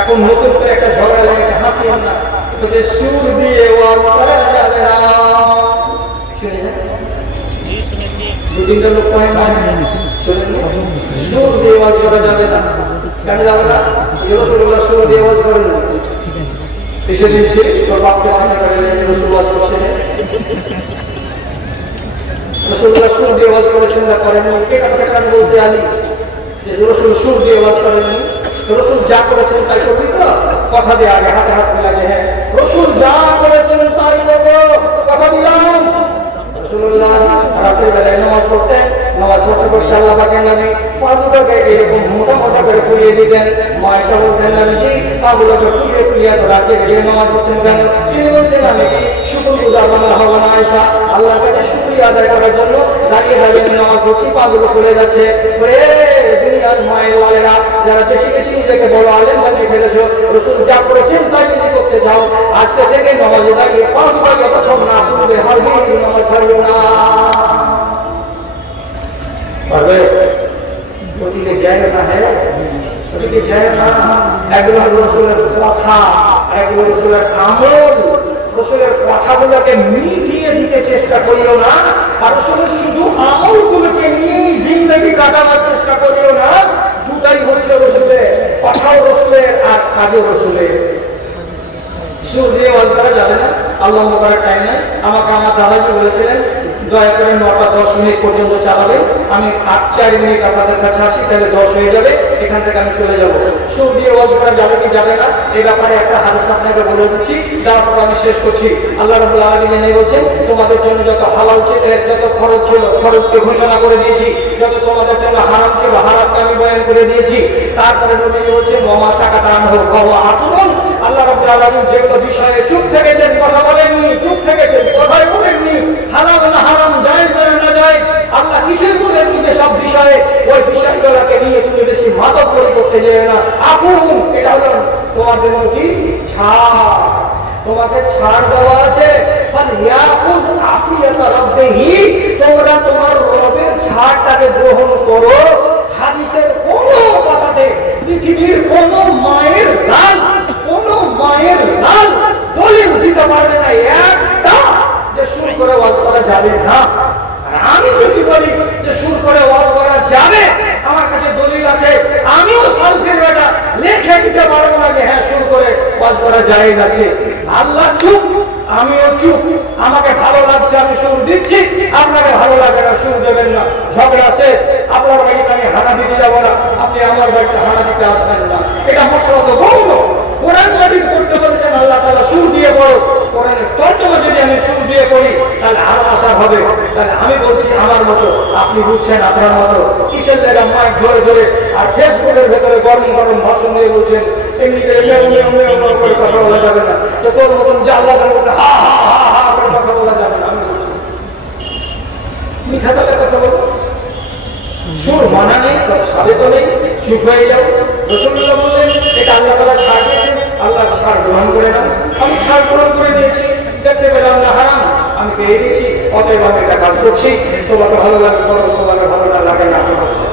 এখন নতুন করে একটা ঝগড়া লেগেছে, হাসিয়েন না, যে সুর দিয়ে ওয়াজ করা যাবে না। শুনে না দু তিনটা লোক কয় না, শুনেন সুর দিয়ে ওয়াজ করা যাবে না। কেন যাবে না? রাসূলুল্লাহ সুর দিয়ে ওয়াজ করেন না। সেদিন সে তোর বাপকে সামনে করে রাসূল ওয়াজ করছেন, রাসূলুল্লাহ সুর দিয়ে ওয়াজ করেছেন না করেন? কে কান বলতে আলি যে রাসূল সুর দিয়ে ওয়াজ করেননি? রাসূল যা করেছেন তাই করবি তো? কথা দিয়ে আগে হাতে হাত লাগে, হ্যাঁ রাসূল যা করেছেন তাই করবো, কথা দিলাম। রাসূলুল্লাহ রাতের বেলায় নামাজ পড়তেন, নামাজ পড়তে পড়তে আল্লাহ পাকের নামে পাগুলোকে এরকম মোটা মোটা করে ফুলিয়ে দিতেন। মায়েশা বলতেন, নবীজি পাগুলোকে ফুলিয়ে ফুলিয়ে তো রাতে বেরিয়ে নামাজ পড়ছেন কেন? তিনি বলছেন, আমি কি শুকরগুজার বান্দা হব না আয়েশা? আল্লাহর কাছে শুকরিয়া আদায় করার জন্য দাঁড়িয়ে দাঁড়িয়ে নামাজ পড়ছি, পাগুলো খুলে যাচ্ছে। দুনিয়ার মায়ের লালেরা যারা বেশি বেশি নিজেকে বড় আলেম বানিয়ে ফেলেছো, রাসূল যা করেছেন তাই যদি করতে চাও, আজকে থেকে নামাজে দাঁড়িয়ে 5 বার যতক্ষণ না পড়বে হবে নামাজ ছাড়বে না। পারবে? গতিকে জায়গা না, হ্যাঁ গতিকে জায়গা না। একগুলো রাসূলের কথা, একগুলো রাসূলের আমল। রাসূলের কথাগুলোকে মিটিয়ে দিতে চেষ্টা করিও না, আর রাসূলের শুধু আমলগুলোকে নিয়ে জিন্দেগি কাটানোর চেষ্টা করিও না। দুটাই হচ্ছে রাসূলের, কথাও রাসূলের আর কাজও রাসূলের। সুর দিয়ে ওয়াজ করা যাবে না, আল্লাহ করার টাইম নেই। আমাকে আমার দাদাজি বলেছিলেন, দয়া করে 9টা 10 মিনিট পর্যন্ত চালাবে, আমি 8-4 মিনিট আপনাদের কাছে আসি, তাহলে 10 হয়ে যাবে, এখান থেকে আমি চলে যাবো। সুর দিয়ে ওয়াজ করা যাবে কি যাবে না এই ব্যাপারে একটা হাদিস আপনাকে বলে দিচ্ছি, তারপর আমি শেষ করছি। আল্লাহ রাব্বুল আলামিন জানিয়ে বলছেন, তোমাদের জন্য যত হালাল ছিল, যত খরচ ছিল, খরচকে ঘোষণা করে দিয়েছি, যত তোমাদের জন্য হারাম ছিল, হারামকে আমি বয়ান করে দিয়েছি। তারপরে নবী বলছেন, ওমা সাকাতা আনহু ফাহুয়া আতুন। আল্লাহ রাব্বুল আলামিন যেগুলো বিষয়ে চুপ থেকেছেন, কথা বলেননি, চুপ থেকেছেন, কথাই বলেননি, হালাল না হারাম, জায়েজ না জায়েজ, আল্লাহ কিছুই বলেননি যে সব বিষয়ে, ওই বিষয়গুলোকে নিয়ে তুমি বেশি মাতব্বরি করতে যেও না। আফুন, এটা হলো তোমার জন্য কি ছাড়, তোমাকে ছাড় দেওয়া আছে। ফালিয়াকুল আফিয়াতা রাব্বিহি, তোমরা তোমার রবের ছাড়টাকে গ্রহণ করো। হাদিসের কোন কথাতে পৃথিবীর কোন মায়ের লাল, কোন মায়ের লাল দলিল দিতে পারবে না একটা যে সুর করে ওয়াজ করা যাবে না। আমি যদি বলি যে সুর করে ওয়াজ করা যাবে, আমার কাছে দলিল আছে, আমিও সালফের বেটা লিখে দিতে পারবো না যে হ্যাঁ সুর করে ওয়াজ করা যায় আছে। আল্লাহ চুপ, আমিও চুপ। আমাকে ভালো লাগছে আমি সুর দিচ্ছি, আপনাকে ভালো লাগে না সুর দেবেন না, ঝগড়া শেষ। আপনার বাড়িতে আমি হানা দিতে যাবো না, আপনি আমার বাড়িতে হানা দিতে আসবেন না। এটা মশলা তো বলবো। কোরআন মাজিদ পড়তে বলেছেন আল্লাহ তাআলা সুর দিয়ে পড়ো, কোরআনের তর্জমা যদি আমি সুর দিয়ে পড়ি তাহলে আরো আশা হবে। তাহলে আমি বলছি আমার মতো, আপনি বুঝছেন আপনার মতো। কিসের লেগা মাইক ধরে ধরে আর ফেসবুকের ভেতরে গরম গরম ভাষণ দিয়ে বলছেন, এমনি করে কথা বলা যাবে না, তো তোর মতন যে আল্লাহর মধ্যে হা হা হা হা করে কথা বলা যাবে না। আমি বলছি মিঠা তালে কথা বলো, সুর মানা নেই, সাবেত নেই, চুপ হয়ে যাও। রাসূলুল্লাহ বললেন, এটা আল্লাহ তাআলা ছাড় দিয়েছেন, আল্লাহ ছাড় গ্রহণ করে নাও। আমি ছাড় গ্রহণ করে নিয়েছি, দেখতে পেলাম না হারাম, আমি পেয়ে গেছি, অতএব আমি এটা কাজ করছি। তোমাকে ভালো লাগে করো, তোমাকে ভালো না লাগে না।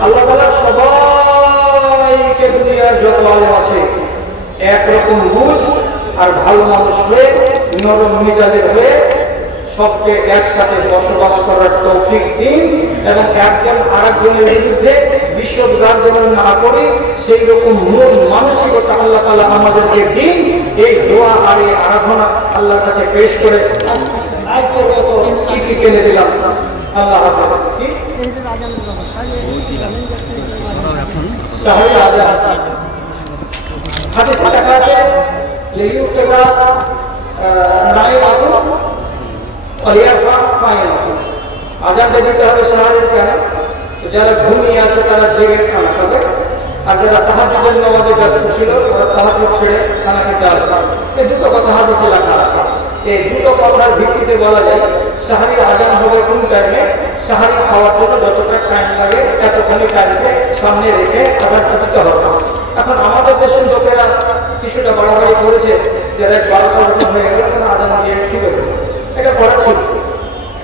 আল্লাহ তাআলা সবাইকে, দুনিয়ার যত আলেম আছে, একরকম বুঝ আর ভালো মানুষ হয়ে, নরম মিজাজের হয়ে সবকে একসাথে বসবাস করার তৌফিক দিন, এবং একজন আরেকজনের বিরুদ্ধে বিশ্ববিদ্যালয় যেন না করে সেই রকম মূল মানসিকতা আল্লাহ তাআলা আমাদেরকে দিন। এই দোয়া আর এই আরাধনা আল্লাহর কাছে পেশ করে আজকের মতো কি কেনে দিলাম। আল্লাহ হাফেজ। সাহাবী আজাদ হাদিসে লেখা আছে, লিইউকিরা নাইমাতু আজানটা দিতে হবে সাহায্যের কেন? যারা ঘুমিয়ে আছে তারা জেগে খানা খাবে, আর যারা তাহাজ্জুদের নামাজে ব্যস্ত ছিল তারা তাহাজ্জুদ ছেড়ে খানা খেতে আসবে। এই দুটো কথা হাদিসে লেখা আছে। এই দুটো কথার ভিত্তিতে বলা যায় সাহারির আজান হবে কোন টাইমে, সাহারি খাওয়ার জন্য যতটা টাইম লাগে এতখানি টাইমকে সামনে রেখে আজানটা দিতে হবে। এখন আমাদের দেশের লোকেরা কিছুটা বাড়াবাড়ি করেছে, যারা 12টা হয়ে গেল তারা আজান দিয়ে ঠিক হয়ে, এটা করা ঠিক।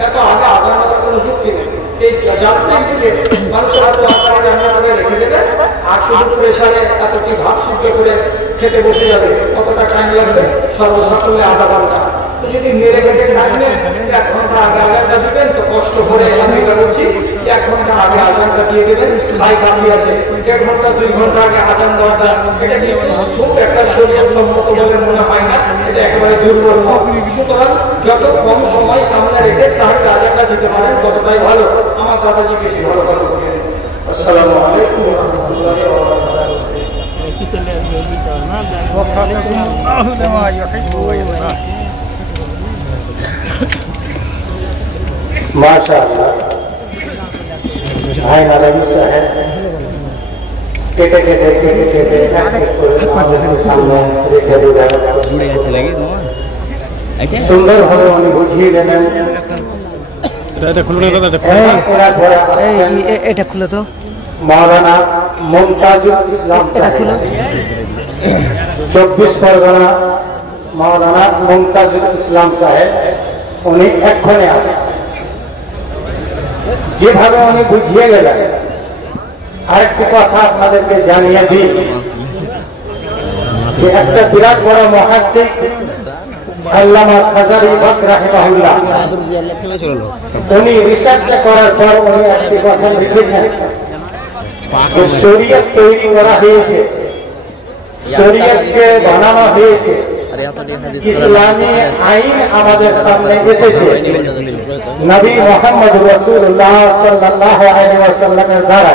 এত আগে আজান দেওয়ার কোনো যুক্তি নেই। এই যান্ত্রিক যুগে মানুষের হাতে আপনারা রান্না করে রেখে দেবে আর শুধু প্রেশারে এতটি ভাব সিদ্ধ করে খেতে বসে যাবে, কতটা টাইম লাগবে? সর্বসাকুল্যে আধা ঘন্টা। যদি মেরে বেটে থাকবেন 1 ঘন্টা আগে আজানটা দিবেন, তো কষ্ট করে আমি এটা বলছি 1 ঘন্টা আগে আজানটা দিয়ে দেবেন। তাই বাকি আছে 1.5 ঘন্টা 2 ঘন্টা আগে আজান দেওয়াটা, এটা কি খুব একটা শরীয়ত সম্মত বলে মনে হয় না, এটা একেবারে দুর্বল মত। সুতরাং যত কম সময় সামনে রেখে সাহেব আজানটা দিতে পারেন ততটাই ভালো। আমার দাদাজি বেশি ভালো কথা বলেন। আসসালামু আলাইকুম ওয়া রাহমাতুল্লাহি ওয়া বারাকাতুহু। माशाअल्लाह भाई नारायण साहब केटे सुंदर भावे उन्हें बुझिए देवें। এটা খুলে তো मौलाना मुमताजुल इस्लाम साहब 24 परगना मौलाना मुमताजुल इस्लाम साहेब उन्हें एखने आसे যেভাবে উনি বুঝিয়ে গেলেন। আরেকটি কথা আপনাদেরকে জানিয়ে দিই যে একটা বিরাট বড় মুহাদ্দিস আল্লামা খাজারি রাহিমাহুল্লাহ উনি রিসার্চ করার পর উনি একটি কথা লিখেছেন যে শরীয়ত তৈরি করা হয়েছে, শরীয়তকে বানানো হয়েছে, ইসলামী আইন আমাদের সামনে এসেছে নবী মুহাম্মদ রাসূলুল্লাহ সাল্লাল্লাহু আলাইহি ওয়াসাল্লামের দ্বারা।